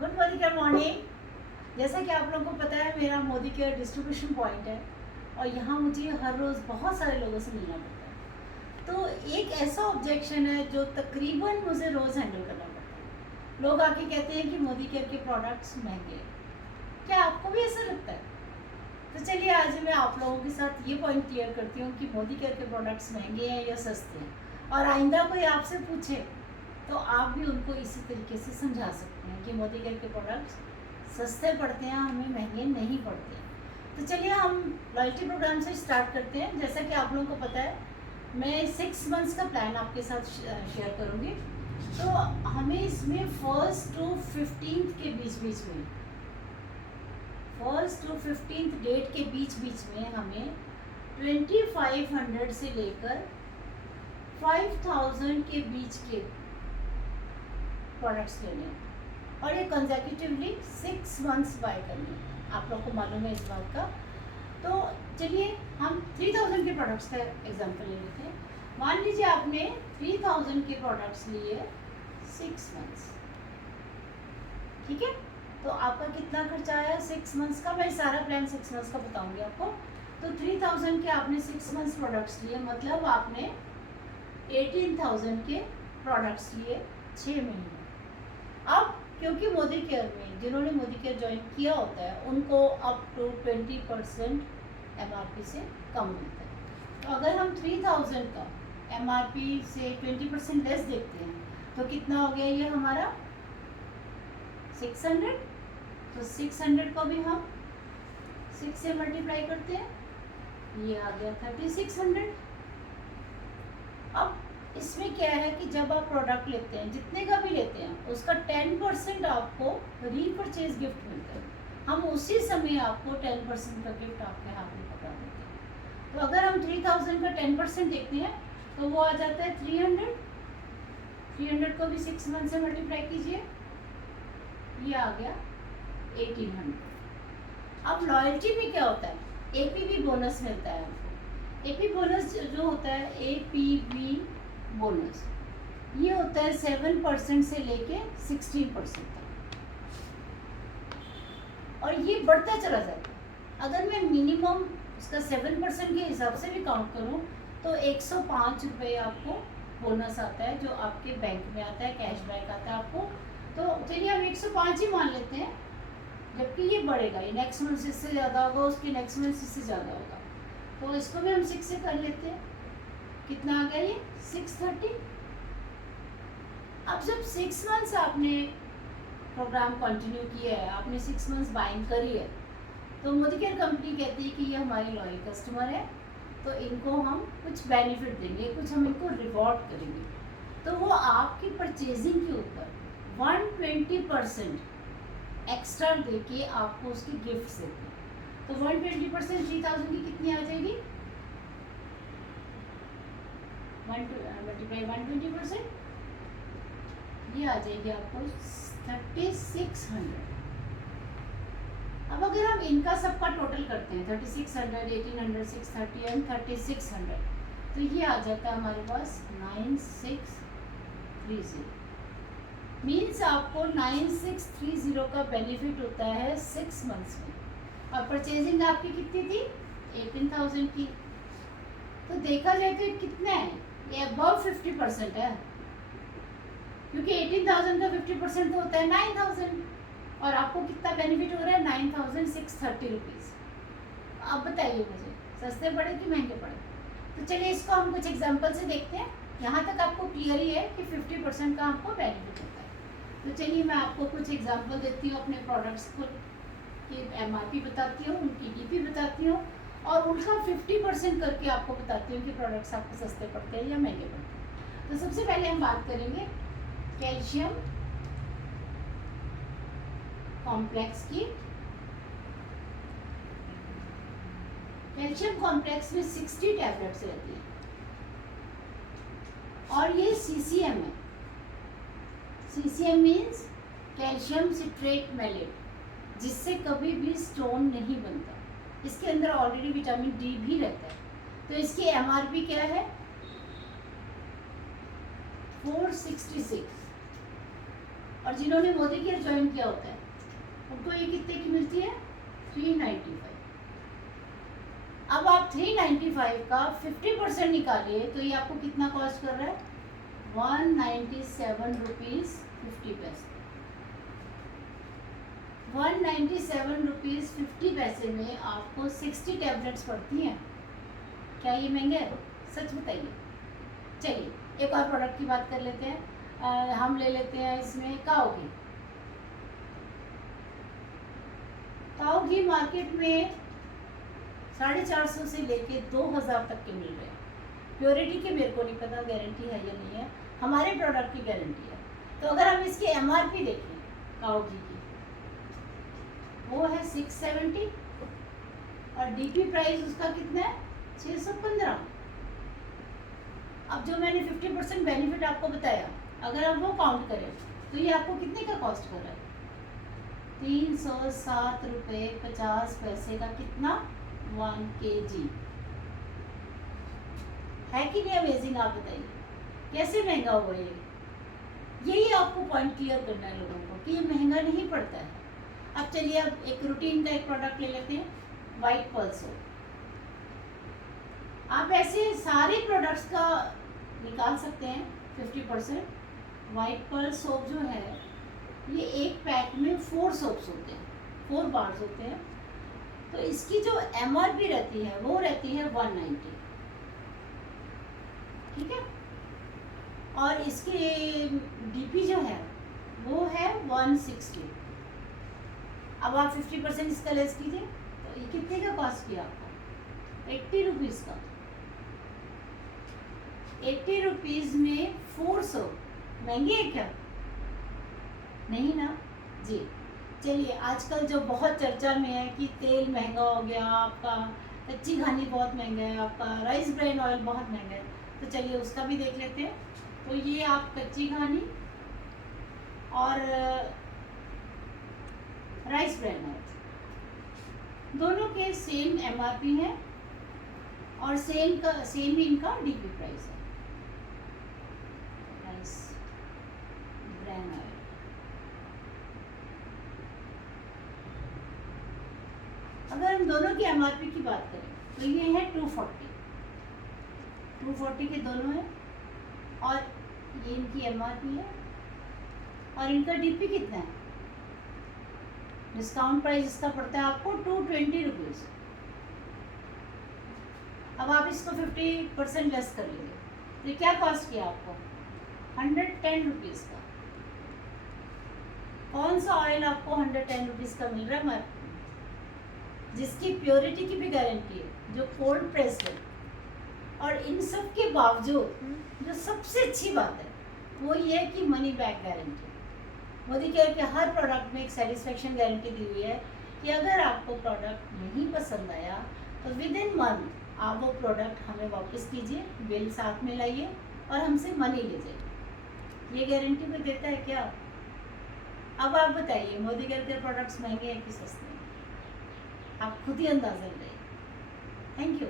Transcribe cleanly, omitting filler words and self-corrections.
Good morning. जैसा कि आप लोगों को पता है, मेरा मोदी केयर डिस्ट्रीब्यूशन पॉइंट है और यहाँ मुझे हर रोज़ बहुत सारे लोगों से मिलना पड़ता है। तो एक ऐसा ऑब्जेक्शन है जो तकरीबन मुझे रोज़ हैंडल करना पड़ता है। लोग आके कहते हैं कि मोदी केयर के प्रोडक्ट्स महंगे हैं। क्या आपको भी ऐसा लगता है? तो चलिए आज मैं आप लोगों के साथ ये पॉइंट क्लियर करती हूँ कि मोदी केयर के प्रोडक्ट्स महंगे हैं या सस्ते हैं, और आइंदा कोई आपसे पूछे तो आप भी उनको इसी तरीके से समझा सकते हैं कि मोदी केयर के प्रोडक्ट्स सस्ते पड़ते हैं, हमें महंगे नहीं पड़ते हैं। तो चलिए हम लॉयल्टी प्रोग्राम से स्टार्ट करते हैं। जैसा कि आप लोगों को पता है, मैं 6 मंथ्स का प्लान आपके साथ शेयर करूँगी। तो हमें इसमें 1st to 15th के बीच बीच में, 1st to 15th डेट के बीच बीच में हमें 2500 से लेकर 5000 के बीच के प्रोडक्ट्स लेने हैं और ये कंसेक्यूटिवली 6 मंथ्स बाय करने हैं। आप लोग को मालूम है इस बात का। तो चलिए हम 3000 के प्रोडक्ट्स का एग्जांपल ले लेते हैं। मान लीजिए आपने 3000 के प्रोडक्ट्स लिए 6 मंथ्स, ठीक है। तो आपका कितना खर्चा आया 6 मंथ्स का? मैं सारा प्लान 6 मंथ्स का बताऊंगी आपको। तो 3000 के आपने 6 मंथ्स प्रोडक्ट्स लिए, मतलब आपने 18,000 के प्रोडक्ट्स लिए 6 महीने। अब क्योंकि मोदी केयर में जिन्होंने मोदी केयर ज्वाइन किया होता है उनको अप टू 20% MRP से कम मिलता है। तो अगर हम 3000 का MRP से 20% लेस देखते हैं तो कितना हो गया ये हमारा 600। तो 600 को भी हम 6 से मल्टीप्लाई करते हैं, ये आ गया 3600। अब इसमें क्या है कि जब आप प्रोडक्ट लेते हैं, जितने का भी लेते हैं, उसका 10% आपको रीपरचेज गिफ्ट मिलता है। हम उसी समय आपको 10% का गिफ्ट आपके हाथ में पकड़ा देते हैं। तो अगर हम 3000 का 10% देखते हैं तो वो आ जाता है 300। 300 को भी 6 मंथ से मल्टीप्लाई कीजिए, ये आ गया 1800। अब लॉयल्टी में क्या होता है, APB बोनस मिलता है आपको। AP बोनस जो होता है, APB बोनस, ये होता है 7% से लेके 16% तक, और ये बढ़ता चला जाता है। अगर मैं मिनिमम उसका 7% के हिसाब से भी काउंट करूँ तो 105 रुपये आपको बोनस आता है, जो आपके बैंक में आता है, कैशबैक आता है आपको। तो चलिए हम 105 ही मान लेते हैं, जबकि ये बढ़ेगा, ये नेक्स्ट मंथ इससे ज़्यादा होगा, उसके नेक्स्ट मंथ इससे ज़्यादा होगा। तो इसको भी हम 6 से कर लेते हैं, कितना आ गया ये 630। अब जब 6 मंथ्स आपने प्रोग्राम कंटिन्यू किया है, आपने 6 मंथ्स बाइंग करी है, तो मोदी केयर कंपनी कहती है कि ये हमारे लॉयल कस्टमर है, तो इनको हम कुछ बेनिफिट देंगे, कुछ हम इनको रिवॉर्ड करेंगे। तो वो आपकी परचेजिंग के ऊपर 120% एक्स्ट्रा देके आपको उसकी गिफ्ट देते हैं। तो 120% 3000 की कितनी आ जाएगी, 120%, ये आ जाएगी आपको 3600। अब अगर हम इनका सबका टोटल करते हैं 3600, 1800, 630 एंड 3600, तो ये आ जाता है हमारे पास 9630। मीन्स आपको 9630 का बेनिफिट होता है 6 मंथ्स में। और परचेजिंग आपकी कितनी थी, 18,000 की। तो देखा जाए तो कितना है, ये अबव 50% है, क्योंकि 18,000 का 50% तो होता है 9,000, और आपको कितना बेनिफिट हो रहा है 9,630 रुपीज़। अब बताइए मुझे, सस्ते पड़े कि महंगे पड़े? तो चलिए इसको हम कुछ एग्जांपल से देखते हैं। यहाँ तक आपको क्लियर ही है कि 50% का आपको बेनिफिट होता है। तो चलिए मैं आपको कुछ एग्जांपल देती हूँ अपने प्रोडक्ट्स को, की MRP बताती हूँ, उनकी DP बताती हूँ, और उनका 50% करके आपको बताती हूँ कि प्रोडक्ट्स आपको सस्ते पड़ते हैं या महंगे पड़ते हैं। तो सबसे पहले हम बात करेंगे कैल्शियम कॉम्प्लेक्स की। कैल्शियम कॉम्प्लेक्स में 60 टैबलेट्स रहती हैं और ये CCM है। CCM means calcium citrate malate, जिससे कभी भी स्टोन नहीं बनता। इसके अंदर ऑलरेडी विटामिन D भी रहता है। तो इसकी MRP क्या है, 466, और जिन्होंने मोदी केयर ज्वाइन किया होता है उनको ये कितने की मिलती है? 395। अब आप 395 का 50% निकालिए तो ये आपको कितना कॉस्ट कर रहा है? 197 रुपीज़ 50 पैसे। 197 रुपीज़ 50 पैसे में आपको 60 टैबलेट्स पड़ती हैं। क्या ये महंगा है? सच बताइए। चलिए एक और प्रोडक्ट की बात कर लेते हैं। हम ले लेते हैं इसमें काऊ घी। काऊ घी मार्केट में 450 से लेके 2000 तक के मिल रहे हैं। प्योरिटी की मेरे को नहीं पता गारंटी है या नहीं है, हमारे प्रोडक्ट की गारंटी है। तो अगर हम इसकी एमआरपी देखें काऊ घी की, वो है 670 और डीपी प्राइस उसका कितना है? 615। अब जो मैंने 50% बेनिफिट आपको बताया, अगर आप वो काउंट करें तो ये आपको कितने का कॉस्ट कर रहा है? 307 रुपये 50 पैसे का। कितना? 1 kg। है कि नहीं अमेजिंग? आप बताइए कैसे महंगा हुआ ये? यही आपको पॉइंट क्लियर करना है लोगों को कि ये महंगा नहीं पड़ता है। अब चलिए अब एक रूटीन का एक प्रोडक्ट ले लेते हैं, वाइट पर्ल सोप। आप ऐसे सारे प्रोडक्ट्स का निकाल सकते हैं 50%। वाइट पर्ल सोप जो है ये एक पैक में 4 सोप्स होते हैं, 4 बार्स होते हैं। तो इसकी जो एमआरपी रहती है वो रहती है 190, ठीक है। और इसके डीपी जो है वो है 160। अब आप 50% इसका लेस कीजिए तो ये कितने का कॉस्ट किया आपको? 80 रुपीज़ का। 80 रुपीज़ में 4 सोप महंगे है क्या? नहीं ना जी। चलिए आजकल जो बहुत चर्चा में है कि तेल महंगा हो गया आपका, कच्ची घानी बहुत महंगा है आपका, राइस ब्राइन ऑयल बहुत महंगा है, तो चलिए उसका भी देख लेते हैं। तो ये आप कच्ची घानी और राइस ब्राइन ऑयल दोनों के सेम एमआरपी है और सेम ही इनका डीपी प्राइस है। राइस ब्राइन ऑयल अगर हम दोनों की एमआरपी की बात करें तो ये है 240 के दोनों हैं और ये इनकी एमआरपी है और इनका डीपी कितना है? डिस्काउंट प्राइस इसका पड़ता है आपको 220 रुपीज़। अब आप इसको 50% लेस कर लीजिए तो ये क्या कॉस्ट किया आपको? 110 रुपीज़ का। कौन सा ऑयल आपको 110 रुपीज़ का मिल रहा है मार्केट में, जिसकी प्योरिटी की भी गारंटी है, जो कोल्ड प्रेस्ड है? और इन सब के बावजूद जो सबसे अच्छी बात है वो ये है कि money back guarantee. Modi care के हर प्रोडक्ट में एक सेटिस्फेक्शन गारंटी दी हुई है कि अगर आपको प्रोडक्ट नहीं पसंद आया तो विद इन मंथ आप वो प्रोडक्ट हमें वापस कीजिए, बिल साथ में लाइए और हमसे मनी ले जाइए। ये गारंटी कोई देता है क्या? अब आप बताइए मोदी केयर के प्रोडक्ट्स महंगे हैं कि सस्ते हैं? आप खुद ही अंदाज़ा लगाइए। Thank you.